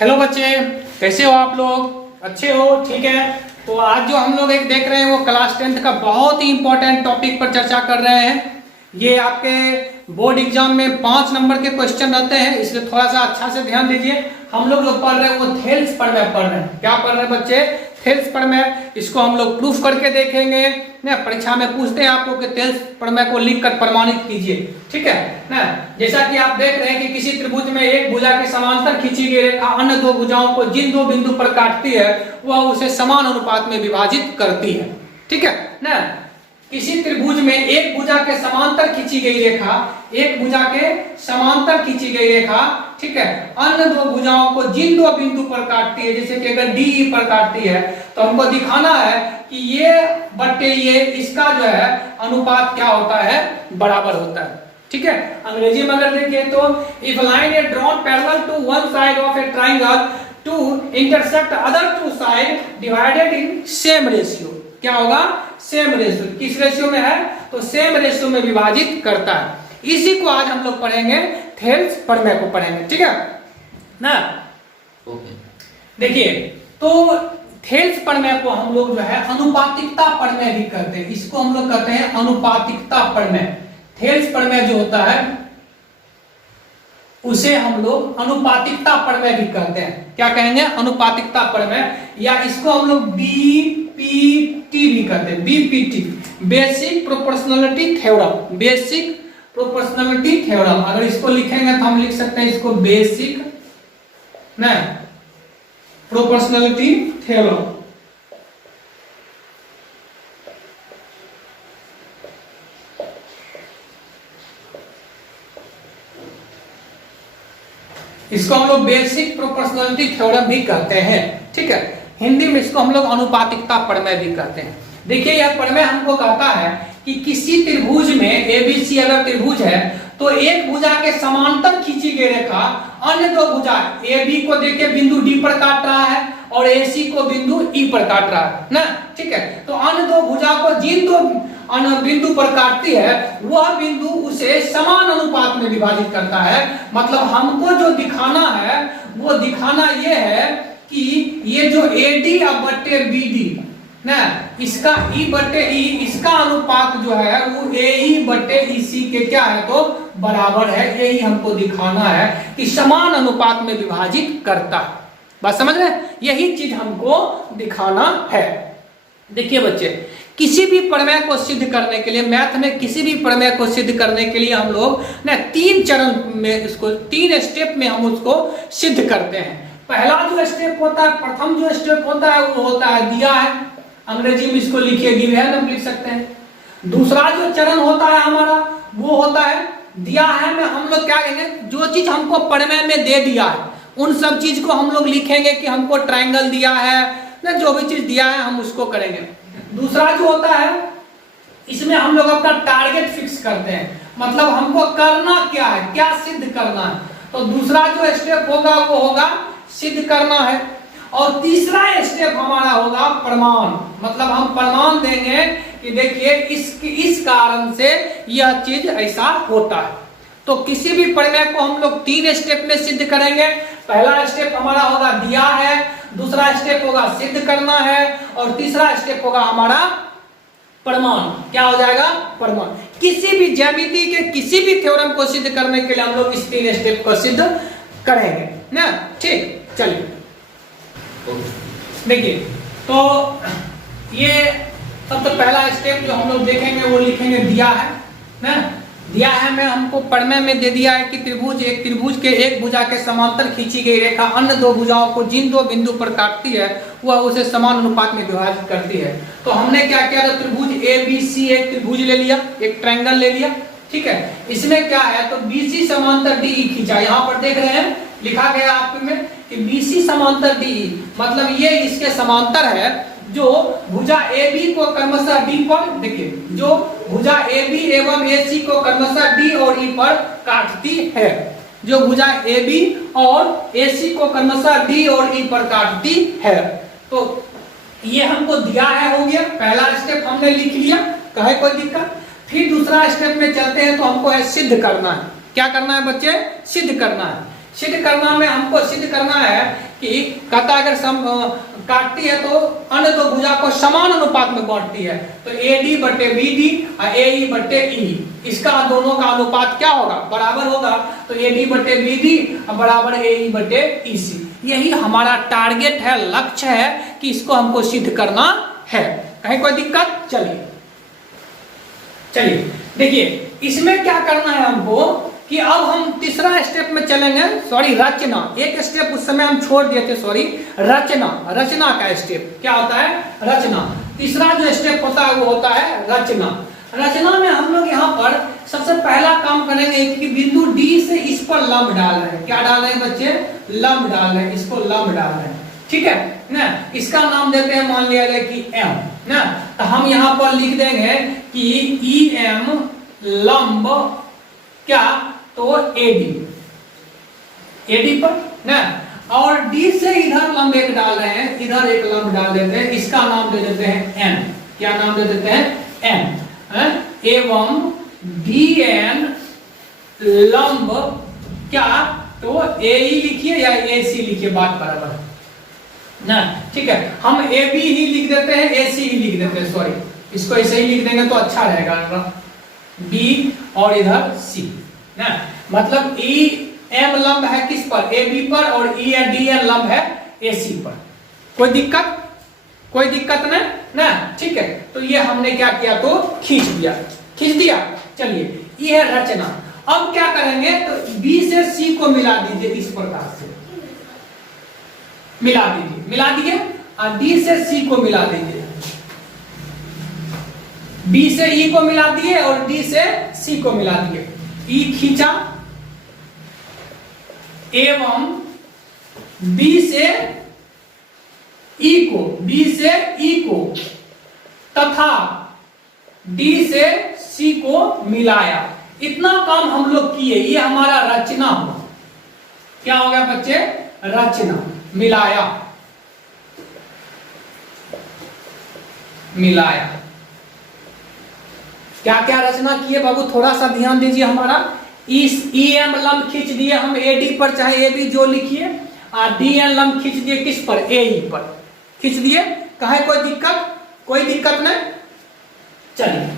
Hello बच्चे, कैसे हो आप लोग? अच्छे हो? ठीक है। तो आज जो हम लोग एक देख रहे हैं वो क्लास 10th का बहुत ही इंपॉर्टेंट टॉपिक पर चर्चा कर रहे हैं। ये आपके बोर्ड एग्जाम में 5 नंबर के क्वेश्चन रहते हैं, इसलिए थोड़ा सा अच्छा से ध्यान दीजिए। हम लोग जो पढ़ रहे हैं वो थेल्स प्रमेय पढ़ रहे हैं। क्या पढ़ रहे हैं बच्चे? थेल्स प्रमेय। इसको हम लोग प्रूफ करके देखेंगे ना। परीक्षा में पूछते हैं आपको कि थेल्स प्रमेय को लिखकर प्रमाणित कीजिए, ठीक है ना। जैसा कि आप देख रहे हैं कि किसी त्रिभुज में एक भुजा के समांतर खींची गई रेखा अन्य दो भुजाओं को जिन दो बिंदु पर काटती है वह उसे समान अनुपात में विभाजित करती है, ठीक है ना। किसी त्रिभुज में एक भुजा के समांतर खींची गई रेखा, एक भुजा के समांतर खींची गई रेखा, ठीक है, अन्य दो भुजाओं को जिन दो बिंदु पर काटती है, जैसे कि अगर डी पर काटती है तो हमको दिखाना है कि ये बट्टे ये इसका जो है अनुपात क्या होता है, बराबर होता है, ठीक है। अंग्रेजी में अगर देखिए तो if line is drawn parallel to one side of a triangle to intersect other two side divided in same ratio, क्या होगा? Same ratio. किस रेशियो में है? तो सेम रेशियो में विभाजित करता है। इसी को आज हम लोग पढ़ेंगे, थेल्स प्रमेय को पढ़ेंगे, ठीक है ना। देखिए तो थेल्स प्रमेय को हम लोग जो है अनुपातिकता प्रमेय भी कहते हैं। इसको हम लोग कहते हैं अनुपातिकता प्रमेय। थेल्स प्रमेय जो होता है उसे हम लोग अनुपातिकता प्रमेय भी कहते हैं। क्या कहेंगे? अनुपातिकता प्रमेय, या इसको हम लोग बीपीटी भी कहते हैं। BPT, basic proportionality theorem. Basic proportionality theorem, अगर इसको लिखेंगे तो हम लिख सकते हैं इसको बेसिक ना प्रोपोर्शनलिटी थ्योरम। इसको हम लोग बेसिक प्रोपोर्शनलिटी थ्योरम भी कहते हैं, ठीक है। हिंदी में इसको हम लोग अनुपातिकता प्रमेय भी कहते हैं। देखिए यह प्रमेय हमको कहता है कि किसी त्रिभुज में एबीसी अगर त्रिभुज है तो एक भुजा के समांतर खींची गई रेखा अन्य दो भुजा AB को देखिए बिंदु D पर काट रहा है और AC को बिंदु E पर काट रहा है ना, ठीक है। तो अन्य दो भुजा को जिन दो बिंदु पर काटती है वह बिंदु उसे समान अनुपात में विभाजित करता है। मतलब हमको जो दिखाना है वो दिखाना ये है कि ये जो AD अब बट्टे BD ना, इसका E बट्टे E, इसका अनुपात जो है वो AE बट्टे EC के क्या है तो बराबर है। यही हमको दिखाना है कि समान अनुपात में विभाजित करता है। बात समझ रहे हैं? यही चीज हमको दिखाना है। देखिए बच्चे, किसी भी प्रमेय को सिद्ध करने के लिए, मैथ में किसी भी प्रमेय को सिद्ध करने के लिए हम लोग ना 3 चरण में, इसको 3 स्टेप में हम उसको सिद्ध करते हैं। पहला जो स्टेप होता है, प्रथम जो स्टेप होता है वो होता है दिया है, अंग्रेजी में इसको लिखिए गिवन हम लिख सकते हैं। दूसरा जो चरण होता है हमारा वो होता है दिया है में हम लोग क्या कहेंगे, जो चीज हमको प्रमेय में दे दिया है उन सब चीज को हम लोग लिखेंगे कि हमको ट्रायंगल दिया है ना, जो भी चीज दिया है हम उसको करेंगे। दूसरा जो होता है इसमें हम लोग अपना टारगेट फिक्स करते हैं, मतलब हमको करना क्या है, क्या सिद्ध करना है। तो दूसरा जो स्टेप होगा वो होगा सिद्ध करना है। और तीसरा स्टेप हमारा होगा प्रमाण, मतलब हम प्रमाण देंगे कि देखिए इस कारण से यह चीज ऐसा होता है। तो किसी भी प्रमेय को हम लोग 3 स्टेप में सिद्ध करेंगे। पहला स्टेप हमारा होगा दिया है, दूसरा स्टेप होगा सिद्ध करना है और तीसरा स्टेप होगा हमारा प्रमाण। क्या हो जाएगा? प्रमाण। किसी भी ज्यामिति के किसी भी थ्योरम को सिद्ध करने के लिए हम लोग इस 3 स्टेप को सिद्ध करेंगे ना, ठीक। चलिए देखिए, तो ये सबसे पहला स्टेप जो हम लोग देखेंगे वो लिखेंगे दिया है ना। दिया है में हमको प्रमेय में दे दिया है कि एक त्रिभुज के एक भुजा के समांतर खींची गई रेखा अन्य दो भुजाओं को जिन दो बिंदु पर काटती है वह उसे समान अनुपात में विभाजित करती है। तो हमने क्या किया, तो त्रिभुज ABC एक त्रिभुज ले लिया, एक ट्रायंगल ले लिया, ठीक है। इसमें क्या है तो BC समांतर DE खींचा। यहाँ पर देख रहे हैं लिखा गया आपके में कि BC समांतर DE, मतलब ये इसके समांतर है। जो भुजा AB को क्रमशः D पर, देखिए जो भुजा AB एवं AC को क्रमशः D और E पर काटती है, जो भुजा AB और AC को क्रमशः D और E पर काटती है। तो ये हमको दिया है, हो गया पहला स्टेप हमने लिख लिया, कहे कोई दिक्कत। फिर दूसरा स्टेप में चलते हैं तो हमको है सिद्ध करना है। क्या करना है बच्चे? सिद्ध करना है। सिद्ध करना में हमको सिद्ध करना है कि कहता अगर काटती है तो अन्य दो भुजा को समान अनुपात में बांटती है, तो AD बटे BD और AE बटे E, इसका दोनों का अनुपात क्या होगा, बराबर होगा। तो AD बटे BD बराबर AE बटे EC। यही हमारा टारगेट है, लक्ष्य है कि इसको हमको सिद्ध करना है। कहीं कोई दिक्कत? चलिए देखिए इसमें क्या करना है हमको कि अब हम तीसरा स्टेप में चलेंगे, सॉरी रचना, एक स्टेप उस समय हम छोड़ दिए थे, सॉरी रचना का स्टेप क्या होता है, रचना। तीसरा जो स्टेप होता है वो होता है रचना। रचना में हम लोग यहाँ पर सबसे पहला काम करेंगे कि बिंदु D से इस पर लंब डाल रहे हैं। क्या डाल रहे हैं बच्चे? लंब डाल रहे हैं, इसको लंब डाल रहे हैं, ठीक है ना। इसका नाम देते हैं, मान लिया जाए कि M ना, तो हम यहाँ पर लिख देंगे कि EM लंब क्या, तो AD पर ना, और D से इधर लंब एक डाल रहे हैं, इधर एक लंब डाल देते हैं, इसका नाम दे देते हैं N। क्या नाम दे देते हैं? N। एवं DN लंब क्या, तो AE लिखिए या AC लिखिए, बात बराबर ना, ठीक है। हम AB ही लिख देते हैं, AC ही लिख देते हैं, सॉरी इसको ऐसे ही लिख देंगे तो अच्छा रहेगा, B और इधर C ना। मतलब EM लंब है किस पर, AB पर, और DN लंब है AC पर। कोई दिक्कत? कोई दिक्कत नहीं ना, ठीक है। तो ये हमने क्या किया, तो खींच दिया। चलिए ये है रचना। अब क्या करेंगे, तो B से C को मिला दीजिए, इस प्रकार से मिला दिए, और D से C को मिला दीजिए, B से E को मिला दिए और D से C को मिला दिए। E खींचा एवं B से E को तथा D से C को मिलाया। इतना काम हम लोग किए, ये हमारा रचना हुआ। क्या हो गया बच्चे? रचना। मिलाया क्या क्या रचना किए बाबू, थोड़ा सा ध्यान दीजिए। हमारा इस EM लंब खींच दिए हम AD पर, चाहे AB जो लिखिए, और DN लंब खींच दिए किस पर, AE पर खींच दिए। कहे कोई दिक्कत? कोई दिक्कत नहीं। चलिए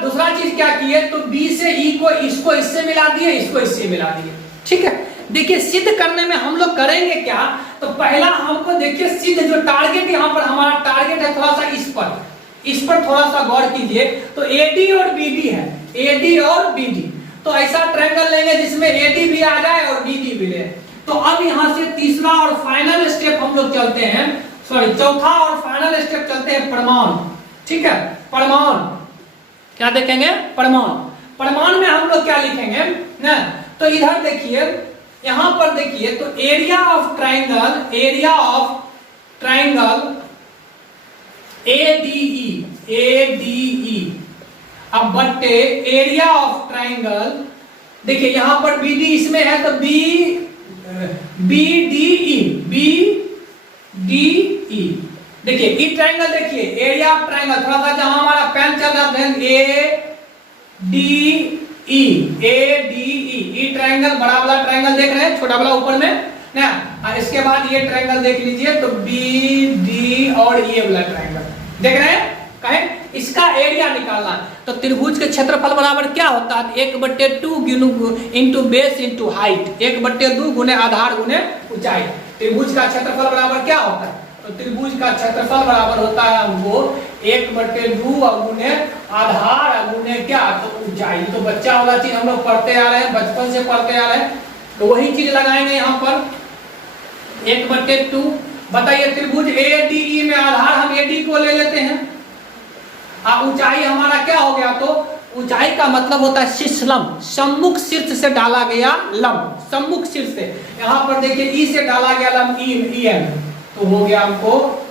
दूसरा चीज क्या किए, तो B से E को इसको इससे मिला दिए, इसको इससे मिला दिए, ठीक है। देखिए सिद्ध करने में हम लोग करेंगे क्या, तो पहला हमको देखिए सिद्ध जो टारगेट, यहाँ पर हमारा टारगेट है थोड़ा सा इस पर थोड़ा सा गौर कीजिए। तो AD और BD है, AD और BD, तो ऐसा ट्रायंगल लेंगे जिसमें AD भी आ जाए और BD भी ले। तो अब यहाँ से तीसरा और फाइनल स्टेप हम लोग चलते हैं, सॉरी चौथा और फाइनल स्टेप चलते हैं परिमाण, ठीक है। परिमाण क्या देखेंगे, परिमाण में हम लोग क्या लिखेंगे ना, तो इधर देखिए, यहां पर देखिए, तो एरिया ऑफ ट्राइंगल ADE अब बट्टे एरिया ऑफ ट्राइंगल, देखिए यहां पर BD इसमें है तो BDE देखिए ई ट्राइंगल, देखिए एरिया ऑफ ट्राइंगल, थोड़ा सा जहां हमारा पेन चल रहा है ADE ई ट्राइंगल, बड़ा वाला ट्राइंगल देख रहे हैं, छोटा वाला ऊपर में ना, और इसके बाद ये ट्राइंगल देख लीजिए, तो BD और ये वाला ट्राइंगल देख रहे हैं। कहें इसका एरिया निकालना, तो त्रिभुज के क्षेत्रफल बराबर क्या होता है, 1/2 इंटू बेस इंटू हाइट, 1/2 गुने आधार गुने ऊंचाई। त्रिभुज का क्षेत्रफल बराबर क्या होता है, तो त्रिभुज का क्षेत्रफल बराबर होता है हमको 1/2 गुने आधार गुने क्या, तो ऊंचाई। तो बच्चा वाला चीज हम लोग पढ़ते आ रहे हैं, बचपन से पढ़ते आ रहे हैं, तो वही चीज लगाएंगे यहाँ पर 1/2। बताइए त्रिभुज ADE में आधार हम AD को ले लेते हैं, ऊंचाई हमारा क्या हो गया, तो ऊंचाई का मतलब होता है शीर्ष लंब, सम्मुख शीर्ष से डाला गया लंब, सम्मुख शीर्ष से। यहाँ पर देखिए E से डाला गया लंब EM, तो हो गया हमको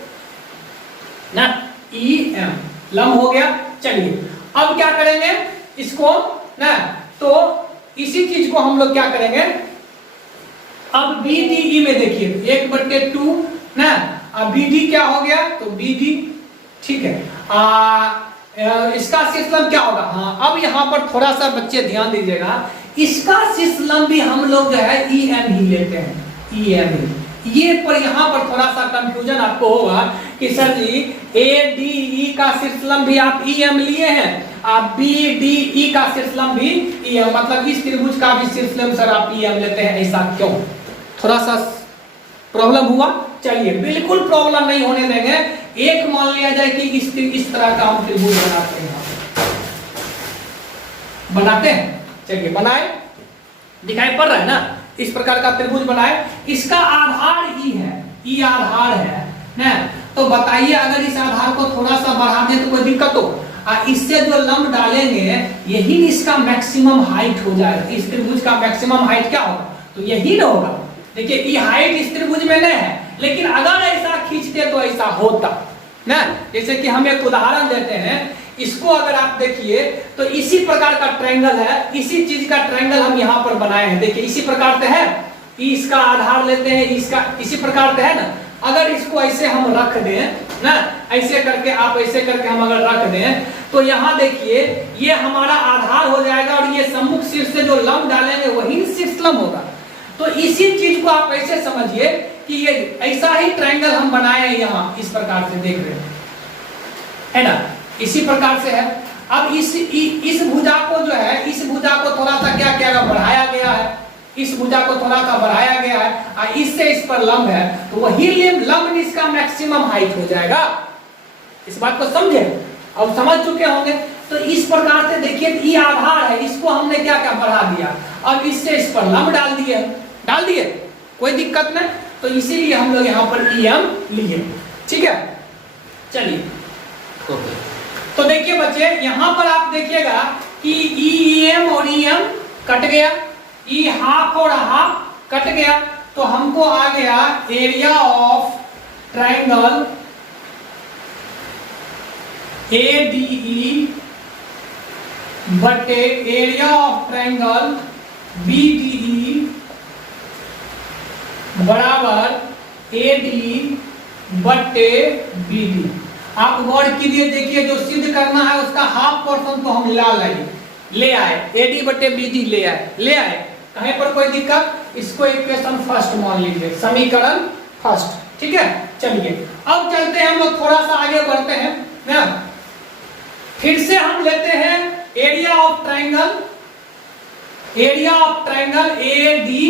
ना EM लंब हो गया। चलिए अब क्या करेंगे इसको ना, तो इसी चीज को हम लोग क्या करेंगे, अब BDE में देखिए 1/2 ना, अब BD क्या हो गया, तो BD ठीक है, इसका शीर्ष लंब क्या होगा। हाँ अब यहाँ पर थोड़ा सा बच्चे ध्यान दीजिएगा, इसका शीर्ष लंब भी हम लोग जो है EM ही लेते हैं, EM ही। ये पर यहाँ पर थोड़ा सा कंफ्यूजन आपको होगा कि सर जी ADE का शीर्ष लंब भी आप EM लिए हैं, आप BDE का शीर्ष लंब भी EM, मतलब इस त्रिभुज का भी शीर्ष लंब सर आप EM लेते हैं, ऐसा क्यों? थोड़ा सा प्रॉब्लम हुआ? चलिए बिल्कुल प्रॉब्लम नहीं होने देंगे। एक मान लिया जाए कि इस तरह का हम त्रिभुज बनाते हैं, बनाते हैं, चलिए बनाए, दिखाई पड़ रहा है ना, इस प्रकार का त्रिभुज बनाए, इसका आधार E है, E आधार है ना। तो बताइए अगर इस आधार को थोड़ा सा बढ़ा दें तो कोई दिक्कत हो? इससे जो लंब डालेंगे यही इसका मैक्सिमम हाइट हो जाएगा। इस त्रिभुज का मैक्सिमम हाइट क्या होगा? तो यही ना होगा। देखिए ये हाइट इस त्रिभुज में नहीं है, लेकिन अगर ऐसा खींचते तो ऐसा होता ना। जैसे कि हम एक उदाहरण देते हैं, इसको अगर आप देखिए तो इसी प्रकार का ट्रायंगल है, इसी चीज का ट्रायंगल हम यहाँ पर बनाए हैं। देखिए इसी प्रकार से है, इसका आधार लेते हैं, इसका इसी प्रकार से है ना। अगर इसको ऐसे हम रख दें ना, ऐसे करके आप ऐसे करके हम अगर रख दें तो यहाँ देखिए ये हमारा आधार हो जाएगा और ये सम्मुख शीर्ष से जो लंब डालेंगे वही शीर्ष लंब होगा। तो इसी चीज को आप ऐसे समझिए कि ये ऐसा ही ट्रायंगल हम बनाए हैं यहाँ, इस प्रकार से देख रहे हैं, है ना, इसी प्रकार से है। अब इस भुजा को जो है, इस भुजा को थोड़ा सा क्या किया गया, बढ़ाया गया है, इस भुजा को थोड़ा सा बढ़ाया गया है और इससे इस पर लंब है, तो वही लंब इसका मैक्सिमम हाइट हो जाएगा। इस बात को समझे? अब समझ चुके होंगे। तो इस प्रकार से देखिए ये आधार है, इसको हमने क्या क्या बढ़ा दिया, अब इससे इस पर लंब डाल दिए, कोई दिक्कत नहीं। तो इसीलिए हम लोग यहाँ पर EM लिए, ठीक है। चलिए तो देखिए बच्चे यहाँ पर आप देखिएगा कि EM और EM कट गया, E हाफ और हाफ कट गया, तो हमको आ गया एरिया ऑफ ट्रायंगल ADE बटे एरिया ऑफ ट्रायंगल BDE बराबर AD बटे BD। आप गौर कीजिए, देखिए जो सिद्ध करना है उसका हाफ पोर्शन तो हम ले आए, AD बटे BD ले आए, कहीं पर कोई दिक्कत? इसको इक्वेशन फर्स्ट मान लीजिए, समीकरण फर्स्ट, ठीक है। चलिए अब चलते हैं, हम लोग थोड़ा सा आगे बढ़ते हैं ना। फिर से हम लेते हैं एरिया ऑफ ट्रायंगल ADE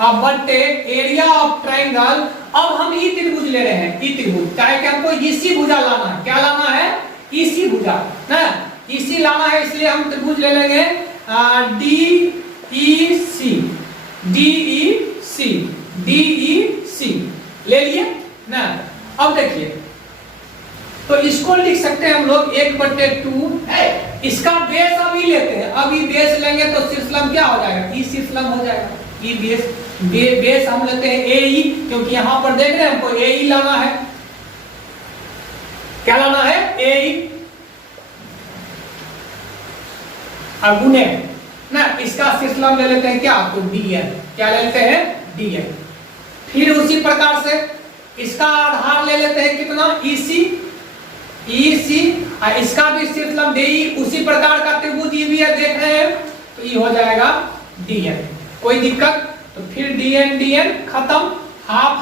अब बटे एरिया ऑफ ट्रायंगल, अब हम ई त्रिभुज ले रहे हैं, ई त्रिभुज, चाहे कि हमको इसी भुजा लाना है, क्या लाना है? इसी भुजा ना, इसी लाना है, इसलिए हम त्रिभुज ले लेंगे DEC ले लिए ना। अब देखिए तो इसको लिख सकते हैं हम लोग 1/2, इसका बेस अभी लेते हैं, अभी बेस लेंगे तो शीर्षलंब क्या हो जाएगा? ई शीर्षलंब हो जाएगा। ई बेस हम लेते हैं AE, क्योंकि यहां पर देख रहे हैं हमको AE लाना है, क्या लाना है? AE गुने ना, इसका शीर्षलंब ले लेते हैं क्या? तो DN, क्या ले लेते हैं? DN। फिर उसी प्रकार से इसका आधार ले लेते हैं कितना? EC और इसका भी शीर्षलंब DE, उसी प्रकार का त्रिभुज ये भी है, देख रहे हैं, तो ये हो जाएगा DN, कोई दिक्कत? तो फिर DN खत्म, हाफ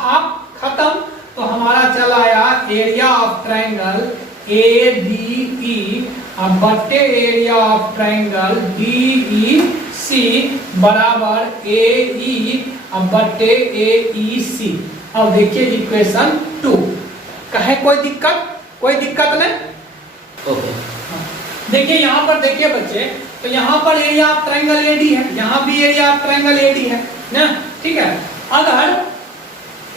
खत्म, तो हमारा चला आया एरिया ऑफ ट्रायंगल ADE बटे एरिया ऑफ ट्रायंगल DEC बराबर AE बटे AEC। अब देखिए इक्वेशन 2, कहे कोई दिक्कत? कोई दिक्कत नहीं, ओके। देखिए यहाँ पर देखिए बच्चे, तो यहाँ पर एरिया ऑफ ट्रायंगल AD है, यहाँ भी एरिया ऑफ ट्रायंगल AD है ना, ठीक है। अगर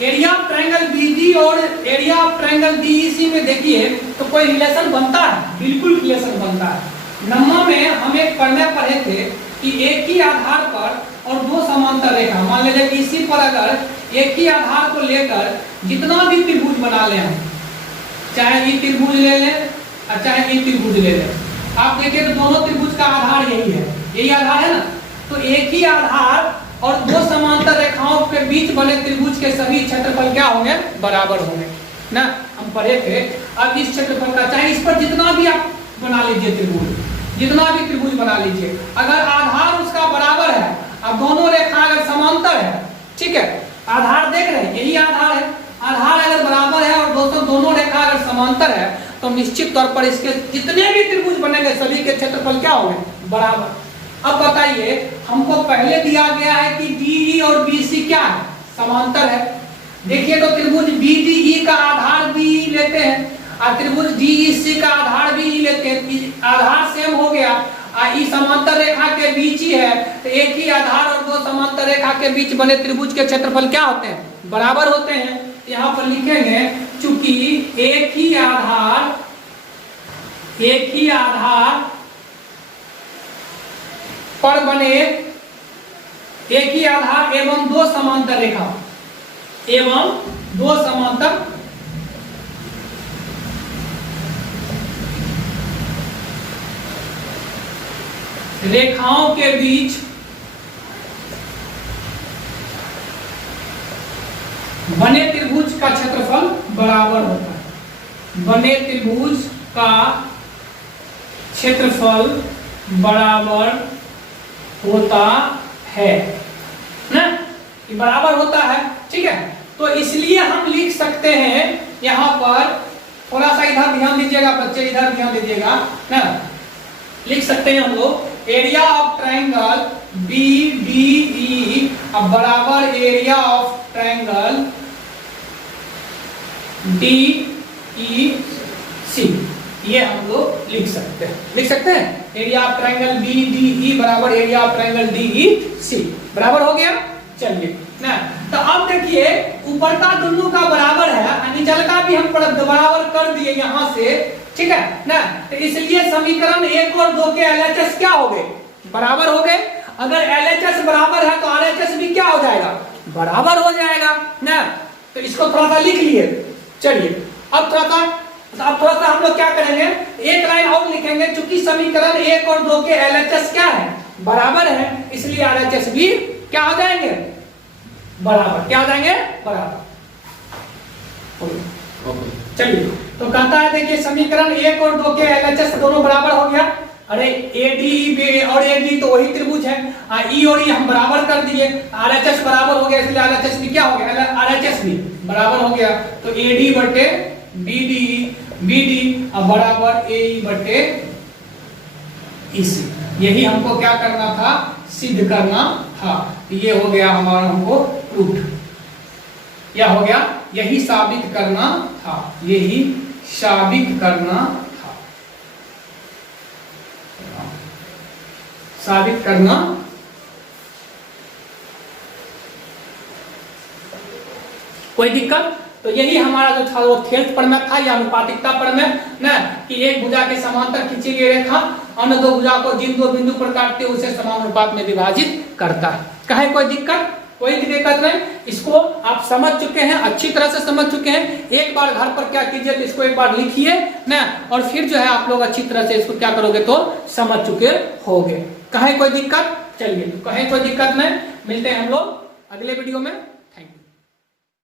एरिया ऑफ ट्रायंगल BD और एरिया ऑफ ट्रायंगल DEC में देखिए तो कोई रिलेशन बनता है? बिल्कुल रिलेशन बनता है। नम्मा में हम एक पढ़ने पढ़े थे कि एक ही आधार पर और दो समांतर रेखा, मान लीजिए कि इसी पर अगर एक ही आधार को लेकर जितना भी त्रिभुज बना लें, चाहे ये त्रिभुज ले लें और चाहे ये त्रिभुज ले लें, आप देखिए तो दोनों त्रिभुज का आधार यही है, यही आधार है ना। तो एक ही आधार और दो समांतर रेखाओं के बीच बने त्रिभुज के सभी क्षेत्रफल क्या होंगे? बराबर होंगे ना, हम पढ़े थे। अब इस क्षेत्रफल का, चाहे इस पर जितना भी आप बना लीजिए त्रिभुज, जितना भी त्रिभुज बना लीजिए, अगर आधार उसका बराबर है और दोनों रेखा अगर समांतर है, ठीक है, आधार देख रहे हैं, यही आधार है, आधार अगर बराबर है और दोनों रेखा अगर समांतर है तो निश्चित तौर पर इसके जितने भी त्रिभुज बनेंगे सभी के क्षेत्रफल क्या होंगे, बराबर। अब बताइए, हमको पहले दिया गया है कि DE और BC क्या है, समांतर है। देखिए तो त्रिभुज BDE का आधार BE लेते हैं और त्रिभुज DEC का आधार भी लेते हैं, आधार सेम हो गया, ई समांतर रेखा के बीच ही है, तो एक ही आधार और दो समांतर रेखा के बीच बने त्रिभुज के क्षेत्रफल क्या होते हैं, बराबर होते हैं। यहाँ पर लिखेंगे चूंकि एक ही आधार पर बने, एक ही आधार एवं दो समांतर रेखा एवं दो समांतर रेखाओं के बीच बने त्रिभुज का क्षेत्रफल बराबर होता है। बने त्रिभुज का क्षेत्रफल बराबर होता है ना, ये बराबर होता है, ठीक है। तो इसलिए हम लिख सकते हैं, यहां पर थोड़ा सा इधर ध्यान दीजिएगा बच्चे, इधर ध्यान दीजिएगा ना, लिख सकते हैं हम लोग एरिया ऑफ ट्रायंगल BDE अब बराबर एरिया ऑफ ट्रायंगल DEC, ये हम लोग लिख सकते हैं, एरिया ऑफ ट्रायंगल BDE बराबर एरिया ऑफ ट्रायंगल DEC, बराबर हो गया। चलिए ना, तो अब देखिए ऊपर का दोनों का बराबर है, नीचे का भी हम बराबर कर दिए यहां से, ठीक है ना, तो इसलिए समीकरण 1 और 2 के LHS क्या हो गए, बराबर हो गए। अगर LHS बराबर है तो RHS भी क्या हो जाएगा, बराबर हो जाएगा ना, तो इसको थोड़ा सा लिख लिए। चलिए अब थोड़ा सा हम लोग क्या करेंगे, एक लाइन और लिखेंगे, क्योंकि समीकरण 1 और 2 के LHS क्या है, बराबर है, इसलिए RHS भी क्या हो जाएंगे, बराबर, क्या हो जाएंगे, बराबर। चलिए तो कहता है, देखिए समीकरण 1 और 2 के LHS दोनों बराबर हो गया। अरे AD और AD तो वही त्रिभुज है, E और E हम बराबर कर दिए, RHS बराबर हो गया, इसलिए RHS भी क्या हो गया, RHS भी बराबर हो गया। तो AD बटे BD अब बराबर AE बटे EC, यही हमको क्या करना था, सिद्ध करना था। ये हो गया हमारा, हमको प्रूफ, क्या हो गया, यही साबित करना था, यही साबित करना था, साबित करना। कोई दिक्कत? तो यही हमारा जो था वो थेल्थ प्रमेय था या अनुपातिकता प्रमेय ना, कि एक भुजा के समांतर खींची गई रेखा अन्य दो भुजा को जिन दो बिंदु पर काटते उसे समान अनुपात में विभाजित करता है। कहे कोई दिक्कत? कोई दिक्कत नहीं। इसको आप समझ चुके हैं, अच्छी तरह से समझ चुके हैं। एक बार घर पर क्या कीजिए, तो इसको एक बार लिखिए ना, और फिर जो है आप लोग अच्छी तरह से इसको क्या करोगे तो समझ चुके होगे। कहे कोई दिक्कत? चलिए, कहे कोई दिक्कत नहीं, मिलते हैं हम लोग अगले वीडियो में।